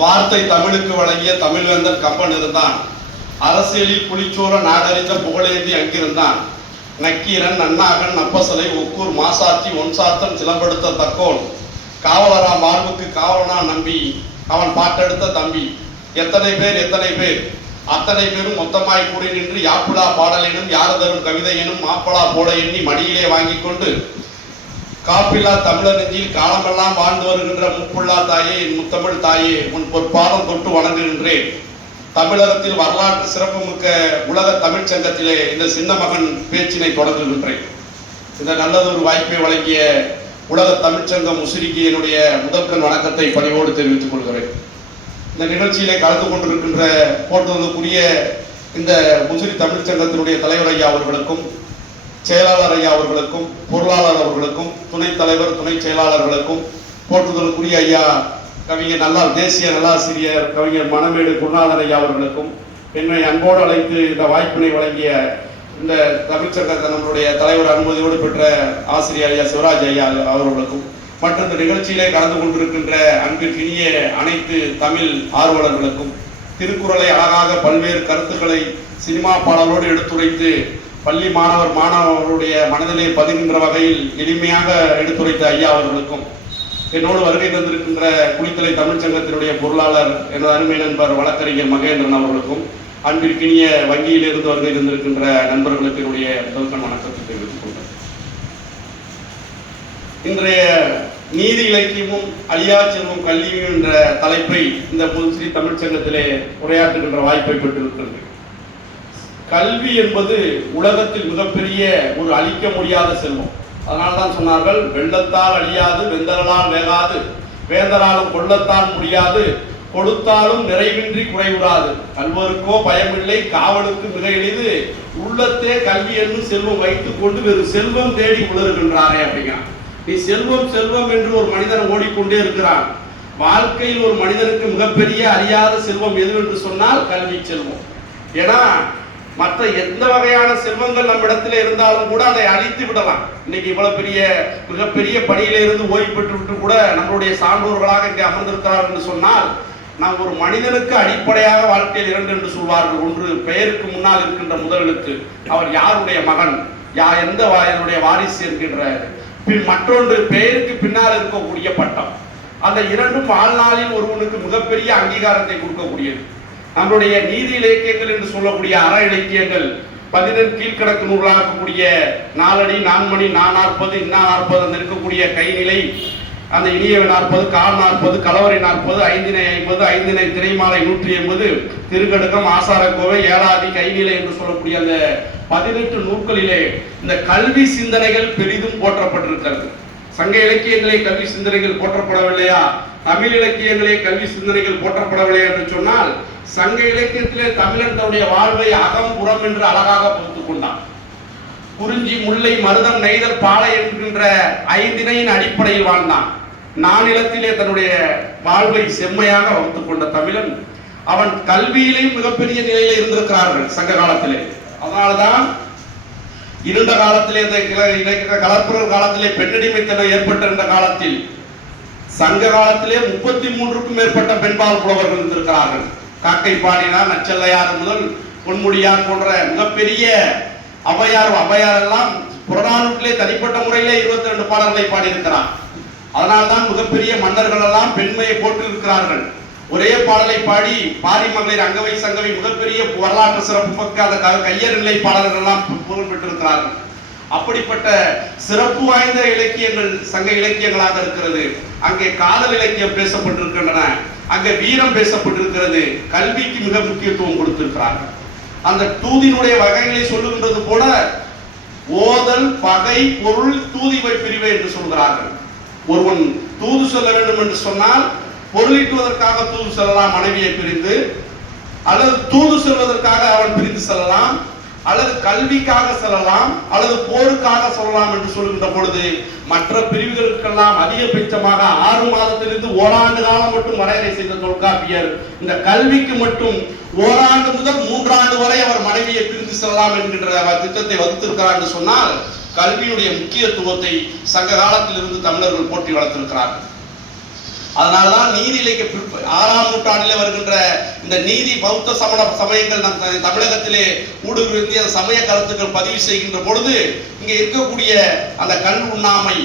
வார்த்தை தமிழுக்கு வழங்கிய தமிழ்வேந்தன் கம்பன் இருந்தான். அரசியலில் புலிச்சோர நாடறிந்த புகழேந்தி அங்கிருந்தான். நக்கீரன், நன்னாகன், நப்பசலை, ஒக்கூர், மாசாத்தி, ஒன்சாத்தன், சிலம்பெடுத்த தக்கோன், காவலரா மார்புக்கு காவலனா நம்பி, அவன் பாட்டெடுத்த தம்பி. எத்தனை பேர் அத்தனை பேரும் மொத்தமாய் கூடி நின்று யாப்புலா பாடலினும் யாரதரும் கவிதையினும் மாப்பலா போட எண்ணி மடியிலே வாங்கி கொண்டு காப்பில்லா தமிழர் நெஞ்சில் காலமெல்லாம் வாழ்ந்து வருகின்ற முப்புள்ளா தாயே, என் முத்தமிழ் தாயே, உன் பொற்பாதம் தொட்டு வணங்குகின்றேன். தமிழகத்தில் வரலாற்று சிறப்புமிக்க உலக தமிழ் சங்கத்திலே இந்த சின்ன மகன் பேச்சினை தொடங்குகின்றேன். இந்த நல்லதொரு வாய்ப்பை வழங்கிய உலக தமிழ்ச்சங்கம் உசிரிக்கு என்னுடைய முதற்கண் வணக்கத்தை பணிவோடு தெரிவித்துக் கொள்கிறேன். இந்த நிகழ்ச்சியிலே கலந்து கொண்டிருக்கின்ற போற்றுவதற்குரிய இந்த முசிறி தமிழ்ச்சங்கத்தினுடைய தலைவர் ஐயா அவர்களுக்கும், செயலாளர் ஐயா அவர்களுக்கும், பொருளாளர் அவர்களுக்கும், துணைத் தலைவர், துணை செயலாளர்களுக்கும், போற்றுதலுக்குரிய ஐயா கவிஞர் தேசிய நல்லாசிரியர் கவிஞர் மணமேடு குருநாதன் ஐயா அவர்களுக்கும், என்னை அன்போடு அழைத்து இந்த வாய்ப்பினை வழங்கிய இந்த தமிழ்ச்சங்க நம்மளுடைய தலைவர் அனுமதியோடு பெற்ற ஆசிரியர் ஐயா சிவராஜ் ஐயா அவர்களுக்கும், மற்றும் இந்த நிகழ்ச்சியிலே கலந்து கொண்டிருக்கின்ற அன்பிற்கினிய அனைத்து தமிழ் ஆர்வலர்களுக்கும், திருக்குறளை அழகாக பல்வேறு கருத்துக்களை சினிமா பாடலோடு எடுத்துரைத்து பள்ளி மாணவர்களுடைய மனதிலே பதிகின்ற வகையில் எளிமையாக எடுத்துரைத்த ஐயா அவர்களுக்கும், என்னோடு வருகை தந்திருக்கின்ற குளித்தலை தமிழ்ச்சங்கத்தினுடைய பொருளாளர் எனது அருமை நண்பர் வழக்கறிஞர் மகேந்திரன் அவர்களுக்கும், அன்பிற்கினிய வங்கியிலிருந்து வருகை தந்திருக்கின்ற நண்பர்களுக்கு என்னுடைய முதல்கண் வணக்கத்தை தெரிவித்துக் கொள்கிறேன். இன்றைய நீதி இலக்கியமும் அழியா செல்வம் கல்வியும் என்ற தலைப்பை இந்த முசிறி தமிழ்ச்சங்கத்திலே உரையாற்றுகின்ற வாய்ப்பை பெற்றிருக்கிறது. கல்வி என்பது உலகத்தில் மிகப்பெரிய ஒரு அழிக்க முடியாத செல்வம். அதனால்தான் சொன்னார்கள், வெள்ளத்தால் அழியாது, வெந்தலால் வேகாது, வேந்தராலும் கொள்ளத்தான் முடியாது, கொடுத்தாலும் நிறைவின்றி குறைவுறாது, கல்வருக்கோ பயமில்லை, காவலுக்கு மிக எளிது, உள்ளத்தே கல்வி என்னும் செல்வம் வைத்துக் கொண்டு வெறும் செல்வம் தேடி உணர்கின்றாரே அப்படிங்கிறான். நீ செல்வம் செல்வம் என்று ஒரு மனிதன் ஓடிக்கொண்டே இருக்கிறான். வாழ்க்கையில் ஒரு மனிதனுக்கு மிகப்பெரிய அறியாத செல்வம் எது என்று சொன்னால் கல்வி செல்வம். ஏன்னா மற்ற எந்த வகையான செல்வங்கள் நம்ம இடத்துல இருந்தாலும் கூட அதை அழித்து விடலாம். இன்னைக்கு இவ்வளவு மிகப்பெரிய பணியில இருந்து ஓய்வு பெற்று விட்டு கூட நம்மளுடைய சான்றோர்களாக இங்கே அமர்ந்திருக்கிறார் என்று சொன்னால், நாம் ஒரு மனிதனுக்கு அடிப்படையாக வாழ்க்கையில் இரண்டு என்று சொல்வார்கள். ஒன்று பெயருக்கு முன்னால் இருக்கின்ற முதலெழுத்து, அவர் யாருடைய மகன், எந்த வாரிசு என்கின்ற, மற்றொன்று பெயருக்கு பின்னால் இருக்கக்கூடிய பட்டம். அந்த இரண்டும் வாழ்நாளில் ஒருவனுக்கு மிகப்பெரிய அங்கீகாரத்தை கொடுக்கக்கூடியது. நம்மளுடைய நீதி இலக்கியங்கள் என்று சொல்லக்கூடிய அற இலக்கியங்கள் 17 கீழ்கணக்கு நூல்களாக இருக்கக்கூடிய நாலடி, நான்மணி, நாற்பது, இன்னா 40 அந்த இருக்கக்கூடிய கைநிலை, அந்த இனிய 40, கால் 40, கலவரை 40, ஐந்தினை 50, ஐந்தினை திரைமாலை 180, திருக்கடுக்கம், ஆசாரக்கோவை, ஏழாதி, கைநிலை என்று சொல்லக்கூடிய அந்த 18 நூல்களிலே இந்த கல்வி சிந்தனைகள் பெரிதும் போற்றப்பட்டிருக்கிறது. சங்க இலக்கியங்களே கல்வி சிந்தனைகள் போற்றப்படவில்லையா, தமிழ் இலக்கியங்களே கல்வி சிந்தனைகள் போற்றப்படவில்லை என்று சொன்னால், சங்க இலக்கியத்திலே தமிழன் தன்னுடைய வாழ்வை அகம் புறம் என்று அழகாக பொறுத்துக் கொண்டான். குறிஞ்சி, முல்லை, மருதம், நெய்தல், பாலை என்கின்ற 5 அடிப்படையில் வாழ்ந்தான். நானிலத்திலே தன்னுடைய வாழ்வை செம்மையாக வகுத்துக் கொண்ட தமிழன், அவன் கல்வியிலேயும் மிகப்பெரிய நிலையில இருந்திருக்கிறார்கள் சங்க காலத்திலே. அதனால்தான் இருண்ட காலத்திலே, கலப்புரர் காலத்திலே பெண்ணடிமைத்தனம் ஏற்பட்டிருந்த காலத்தில் சங்க காலத்திலே 33க்கும் மேற்பட்ட பெண்பால் புலவர்கள் இருந்திருக்கிறார்கள். காக்கை பாடினார், நச்சல்லையார் முதல் பொன்முடியார் போன்ற மிகப்பெரிய அவையார் எல்லாம் புறநானூற்றிலே தனிப்பட்ட முறையிலே 22 பாடல்களை பாடியிருக்கிறார். அதனால்தான் மிகப்பெரிய மன்னர்கள் எல்லாம் பெண்மையை போட்டிருக்கிறார்கள். ஒரே பாடலை பாடி பாரி மகளிர் அங்கவை சங்கவை மிகப்பெரிய வரலாற்று சிறப்பு மிக்க அந்த கையறு நிலை பாடல்கள் எல்லாம் புகழ் பெற்றிருக்கிறார்கள். அப்படிப்பட்ட சிறப்பு வாய்ந்த இலக்கியங்கள் சங்க இலக்கியங்களாக இருக்கிறது. அங்கே காதல் இலக்கியம் பேசப்பட்டிருக்கின்றன, அங்கே வீரம் பேசப்பட்டிருக்கிறது, கல்விக்கு மிக முக்கியத்துவம் கொடுத்திருக்கிறார்கள். அந்த தூதினுடைய வகைகளை சொல்லுகின்றது போல ஓதல், பகை, பொருள், தூதிவை பிரிவை என்று சொல்கிறார்கள். ஒருவன் தூது சொல்ல வேண்டும் என்று சொன்னால் பொருளீட்டுவதற்காக தூது செல்லலாம், மனைவியை பிரிந்து, அல்லது தூது செல்வதற்காக அவன் பிரிந்து செல்லலாம், அல்லது கல்விக்காக செல்லலாம், அல்லது போருக்காக சொல்லலாம் என்று சொல்கின்ற பொழுது மற்ற பிரிவுகளுக்கெல்லாம் அதிகபட்சமாக 6 மாதத்திலிருந்து ஓராண்டு காலம் மட்டும் வரையறை செய்த தொல்காப்பியர் இந்த கல்விக்கு மட்டும் ஓராண்டு முதல் 3 ஆண்டு வரை அவர் மனைவியை பிரிந்து செல்லலாம் என்கின்ற திட்டத்தை வகுத்திருக்கிறார் என்று சொன்னால், கல்வியுடைய முக்கியத்துவத்தை சங்க காலத்தில் இருந்து தமிழர்கள் போற்றி வளர்த்திருக்கிறார்கள். அதனால்தான் நீதி இலக்கிய 6ஆம் நூற்றாண்டிலே வருகின்ற இந்த நீதி பௌத்த சமண சமயங்கள் நம் தமிழகத்திலே ஊடுருவி அந்த சமய கருத்துக்கள் பதிவு செய்கின்ற பொழுது இங்கே இருக்கக்கூடிய அந்த கண் உண்ணாமை,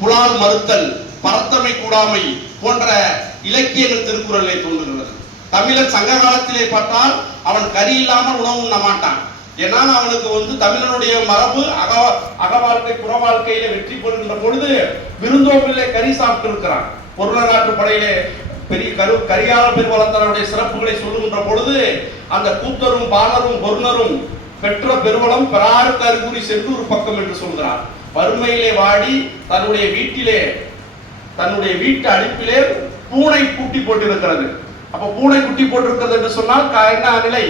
புலால் மறுத்தல், பரத்தமை கூடாமை போன்ற இலக்கியங்கள் திருக்குறளை தோன்றுகிறது. தமிழன் சங்க காலத்திலே பார்த்தால் அவன் கறி இல்லாமல் உணவு உண்ண மாட்டான். ஏன்னா அவனுக்கு தமிழனுடைய மரபு அக வாழ்க்கை புற வாழ்க்கையில வெற்றி பெறுகின்ற பொழுது விருந்தோப்பிலே கறி சாப்பிட்டு இருக்கிறான். பொருளாற்று படையிலே பெரிய கரிகால பெருவளத்தனுடைய சிறப்புகளை சொல்லுகின்ற பொழுது அந்த கூத்தரும் பாலரும் பொருணரும் பெற்ற பெருவளம் பெறாருக்கு அறிகுறி சென்று ஒரு பக்கம் என்று சொல்கிறார். வறுமையிலே வாடி தன்னுடைய வீட்டு அடிப்பிலே பூனை குட்டி போட்டிருக்கிறது. அப்ப பூனை குட்டி போட்டிருக்கிறது என்று சொன்னால் என்ன நிலை?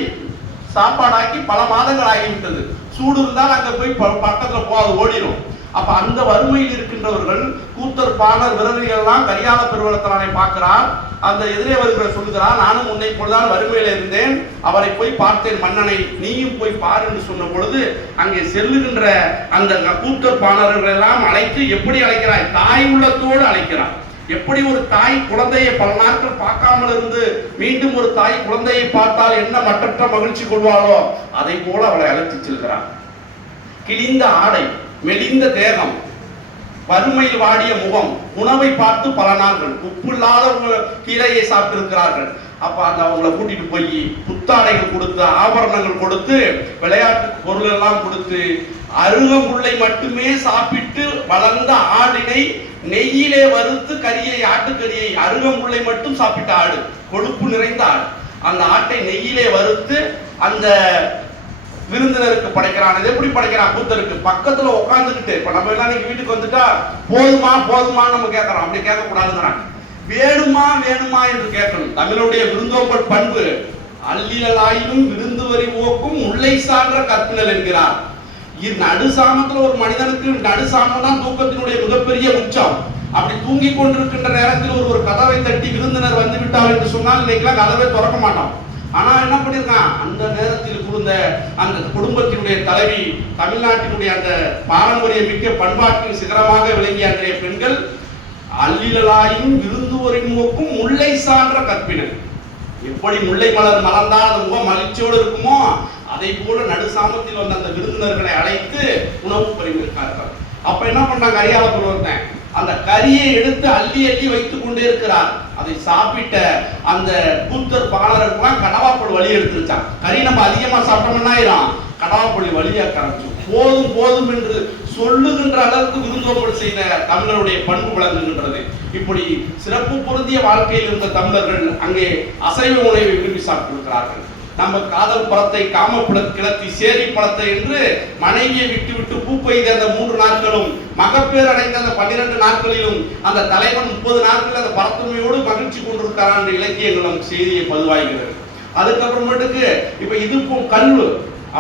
சாப்பாடாக்கி பல மாதங்கள் ஆகிவிட்டது. சூடு இருந்தால் அங்க போய் பக்கத்துல போகாது, ஓடிடும். அப்ப அந்த வறுமையில் இருக்கின்றவர்கள் கூத்தர் பாணர் விரலிகள் எல்லாம் கரிகால பெருவளத்தனை பார்க்கிறார். அந்த எதிரே வருகிற சொல்லுகிறார், நானும் உன்னை போலதான் வறுமையில இருந்தேன், அவரை போய் பார்த்தேன் மன்னனை, நீயும் போய் பாரு என்று சொன்ன பொழுது அங்கே செல்லுகின்ற அந்த கூத்தர் பாணர்கள் எல்லாம் அழைத்து, எப்படி அழைக்கிறாய்? தாய் உள்ளத்தோடு அழைக்கிறார். எப்படி ஒரு தாய் குழந்தையை பல நாட்கள் பார்க்காமல் இருந்து மீண்டும் ஒரு தாய் குழந்தையை பார்த்தால் என்ன மற்றற்ற மகிழ்ச்சி கொள்வாளோ அதை போல அவளை அழைத்து செல்கிறார். கிழிந்த ஆடை, மெலிந்த தேகம், வறுமையில் வாடிய முகம், உணவை பார்த்து பல நாள்கள் உப்பில்லாத கீரையை சாப்பிட்டிருக்கிறார்கள். அப்ப அந்த அவங்களை கூட்டிட்டு போய் புத்தாடைகள் கொடுத்து, ஆபரணங்கள் கொடுத்து, விளையாட்டு பொருள் எல்லாம் கொடுத்து, அருகம்புல்லை மட்டுமே சாப்பிட்டு வளர்ந்த ஆடினை நெய்யிலே வறுத்து கரியை, ஆட்டுக்கரியை, அருகம்புல்லை மட்டும் சாப்பிட்ட ஆடு, கொழுப்பு நிறைந்த ஆடு, அந்த ஆட்டை நெய்யிலே வறுத்து அந்த விருந்தினருக்கு படைக்கிறான். இது எப்படி படைக்கிறான்? கூத்தருக்கு பக்கத்துல உட்காந்துக்கிட்டு, இப்ப நம்ம எல்லாம் வீட்டுக்கு வந்துட்டா போதுமா போதுமான்னு நம்ம கேட்கறோம். அப்படி கேட்க கூடாதுங்கிறாங்க. வேணுமா வேணுமா என்று கேட்கணும். தமிழுடைய விருந்தோம்பல் பண்பு அல்லியலாயினும் விருந்து வரி போக்கும் உள்ளை சான்ற கற்பினல் என்கிறார். நடுசாமத்துல ஒரு மனிதனுக்கு நடுசாமம் தான் தூக்கத்தினுடைய மிகப்பெரிய உச்சம். அப்படி தூங்கி கொண்டிருக்கின்ற நேரத்தில் ஒரு கதவை தட்டி விருந்தினர் வந்து விட்டார் என்று சொன்னால் இன்னைக்கெல்லாம் கதவை திறக்க மாட்டோம். ஆனா என்ன பண்ணிருக்கான்? அந்த நேரத்தில் இருந்த அந்த குடும்பத்தினுடைய தலைவி, தமிழ்நாட்டினுடைய அந்த பாரம்பரிய மிக்க பண்பாட்டின் சிகரமாக விளங்கிய அன்றைய பெண்கள் அல்லியலாயும் விருந்துவரின் நோக்கும் முல்லை சான்ற கற்பினர். எப்படி முல்லை மலர் மலர்ந்தால் அந்த முகம் மகிழ்ச்சியோடு இருக்குமோ அதை போல நடுசாமத்தில் வந்த அந்த விருந்தினர்களை அழைத்து உணவு பரிமாறினார்கள். அப்ப என்ன பண்ணாங்க? கரிகால பெருவளத்தன் அந்த கரியை எடுத்து அள்ளி அள்ளி வைத்துக் கொண்டே இருக்கிறார். அதை சாப்பிட்ட அந்த கூத்தர் பாணருக்குலாம் கடவாப்பொழி வழி எடுத்துருச்சான். கறி நம்ம அதிகமா சாப்பிட்டோம்னா ஆயிரும், கடவாப்பொழி வழியாக ஆரம்பிச்சோம். போதும் போதும் என்று சொல்லுகின்ற அளவுக்கு விருந்தோம்பல் செய்த தமிழருடைய பண்பு விளங்குகின்றது. இப்படி சிறப்பு பொருந்திய வாழ்க்கையில் இருந்த தமிழர்கள் அங்கே அசைவ உணவை விரும்பி சாப்பிட்டிருக்கிறார்கள். நம்ம காதல் பழத்தை, காம கிளத்தி, சேரி பழத்தை என்று மனைவியை விட்டு விட்டு பூ பெய்த அந்த 3 நாட்களும், மகப்பேர் அடைந்த அந்த 12 நாட்களிலும் அந்த தலைவன் 30 நாட்கள் அந்த பரத்துமையோடு மகிழ்ச்சி கொண்டிருக்கிறான் என்ற இலக்கியங்களும் செய்தியை பதிவாகிறது. அதுக்கப்புறமேட்டுக்கு இப்ப இது கல்வு,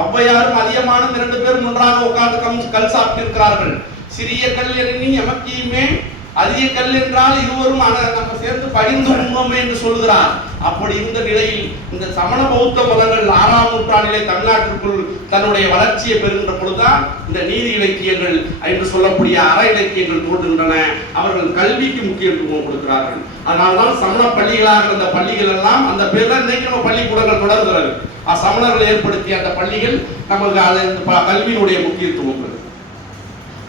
ஔவையாரும் அதிகமான 2 பேரும் ஒன்றாக உட்கார்ந்து கல் சாப்பிட்டு இருக்கிறார்கள். சிறிய கல் எண்ணி எமக்கியுமே, அதிக கல் என்றால் இருவரும் நம்ம சேர்ந்து பகிர்ந்து உண்மை என்று சொல்கிறார். அப்படி இந்த நிலையில் இந்த சமண பௌத்த மதங்கள் 6ஆம் நூற்றாண்டிலே தமிழ்நாட்டிற்குள் தன்னுடைய வளர்ச்சியை பெறுகின்ற பொழுதுதான் இந்த நீதி இலக்கியங்கள் என்று சொல்லக்கூடிய அற இலக்கியங்கள் தோன்றுகின்றன. அவர்கள் கல்விக்கு முக்கியத்துவம் கொடுக்கிறார்கள். அதனால்தான் சமண பள்ளிகளாக இருந்த பள்ளிகள் எல்லாம் அந்த பேர்ல இன்னைக்கு நம்ம பள்ளிக்கூடங்கள் தொடர்கிறது. சமணர்கள் ஏற்படுத்திய அந்த பள்ளிகள் நமக்கு கல்வியினுடைய முக்கியத்துவம்.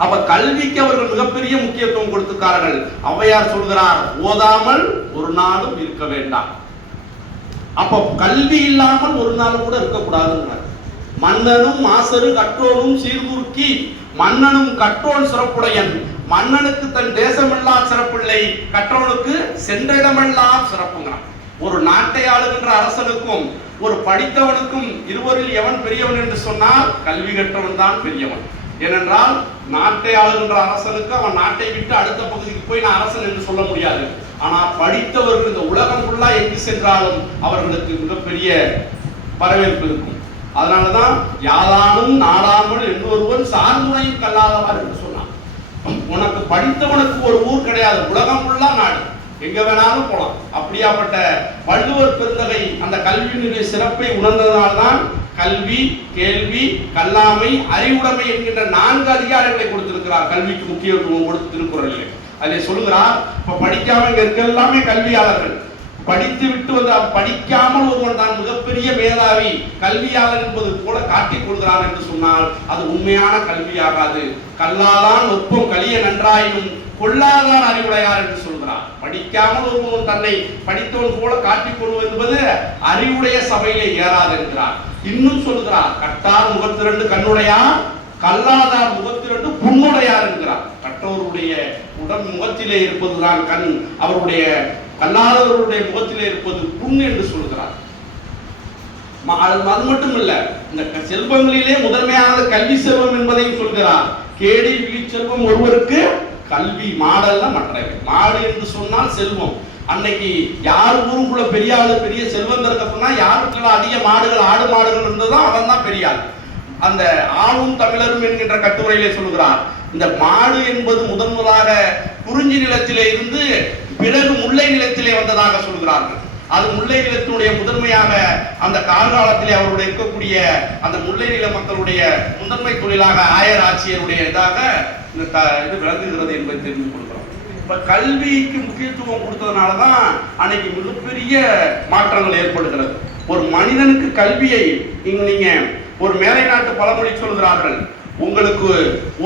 அப்ப கல்விக்கு அவர்கள் மிகப்பெரிய முக்கியத்துவம் கொடுத்திருக்கிறார்கள். ஔவையார் சொல்கிறார், ஓதாமல் ஒரு நாளும் இருக்க வேண்டாம். அப்ப கல்வி இல்லாமல் ஒரு நாள் கூட இருக்கக்கூடாதுங்கிறார். மன்னனும் மாசரு கற்றோனும் சீர்தூக்கி, மன்னனும் கற்றோன் சிறப்புடையன், மன்னனுக்கு தன் தேசமெல்லாம் சிறப்பில்லை, கற்றோனுக்கு சென்ற இடமெல்லாம் சிறப்புங்கிறான். ஒரு நாட்டை ஆளுகின்ற அரசனுக்கும் ஒரு படித்தவனுக்கும் இருவரில் எவன் பெரியவன் என்று சொன்னால் கல்வி கற்றவன் தான் பெரியவன். ஏனென்றால் நாட்டை ஆளுகின்ற அரசனுக்கு அவன் நாட்டை விட்டு அடுத்த பகுதிக்கு போய் நான் அரசன் என்று சொல்ல முடியாது. ஆனால் படித்தவர்கள் இந்த உலகம் ஃபுல்லா எங்கு சென்றாலும் அவர்களுக்கு மிகப்பெரிய வரவேற்பு இருக்கும். அதனாலதான் யாதானும் நாடாமல் இன்னொருவன் சார்முனையும் கல்லாதவர் என்று சொன்னான். உனக்கு படித்தவனுக்கு ஒரு ஊர் கிடையாது, உலகம் ஃபுல்லா நாடு, எங்க வேணாலும் போலாம். அப்படியாப்பட்ட வள்ளுவர் பெருந்தகை அந்த கல்வியினுடைய சிறப்பை உணர்ந்ததனால்தான் கல்வி, கேள்வி, கல்லாமை, அறிவுடைமை என்கின்ற 4 அதிகாரங்களை கொடுத்திருக்கிறார். கல்விக்கு முக்கியத்துவம் கொடுத்து திருக்குறளிலே. அதில் சொல்லுகிறார், இப்ப படிக்காம இங்க இருக்க எல்லாமே கல்வியாளர்கள். படித்து விட்டு வந்து படிக்காமல் ஒருவன் தான் மிகப்பெரிய மேதாவி கல்வியாளர் என்பது போல காட்டிக் கொள்கிறான் என்று சொன்னால் அது உண்மையான கல்வியாகாது. கல்லாதான் நுட்பம் கலிய நன்றாயினும் கொள்ளாதான் அறிவுடையார் என்று சொல்கிறார். படிக்காமல் ஒருவன் தன்னை படித்தவன் போல காட்டிக் கொள்வது என்பது அறிவுடைய சபையிலே ஏறாது என்கிறார். இன்னும் சொல்கிறார், கட்டார் முகத்திரண்டு கண்ணுடையார் கல்லாதார் முகத்திரண்டு புண்ணுடையார் என்கிறார். கற்றோருடைய உடல் முகத்திலே இருப்பதுதான் கண், அவருடைய கல்லாதவருடைய முகத்திலே இருப்பது புண் என்று சொல்கிறார். அது மட்டும் இல்ல, இந்த செல்வங்களிலே முதன்மையானது கல்வி செல்வம் என்பதையும் சொல்கிறார். கேடில் விழி செல்வம் ஒருவருக்கு கல்வி, மாடல்ல மற்றவை. மாடு என்று சொன்னால் செல்வம். அன்னைக்கு யார் ஊருக்குள்ள பெரிய ஆளு பெரிய செல்வந்தர் சொன்னா யாருக்குள்ள அதிக மாடுகள் ஆடு மாடுகள் இருந்ததுதான் அவன் தான் பெரிய ஆள். அந்த ஆளும் தமிழரும் என்கின்ற கட்டுரையிலே சொல்கிறார், இந்த மாடு என்பது முதன்முதலாக குறிஞ்சி நிலத்திலே இருந்து பிறகு முல்லை நிலத்திலே வந்ததாக சொல்கிறார்கள். அது முல்லை நிலத்தினுடைய முதன்மையாக அந்த காலகாலத்திலே அவருடைய இருக்கக்கூடிய அந்த முல்லை நில மக்களுடைய முதன்மை தொழிலாக ஆயர் ஆட்சியருடைய இதாக இது விளங்குகிறது என்பதை தெரிந்து கொள்கிறோம். இப்ப கல்விக்கு முக்கியத்துவம் கொடுத்ததுனாலதான் அன்னைக்கு மிகப்பெரிய மாற்றங்கள் ஏற்படுகிறது. ஒரு மனிதனுக்கு கல்வியை நீங்க ஒரு மேலை நாட்டு பழமொழி சொல்கிறார்கள், உங்களுக்கு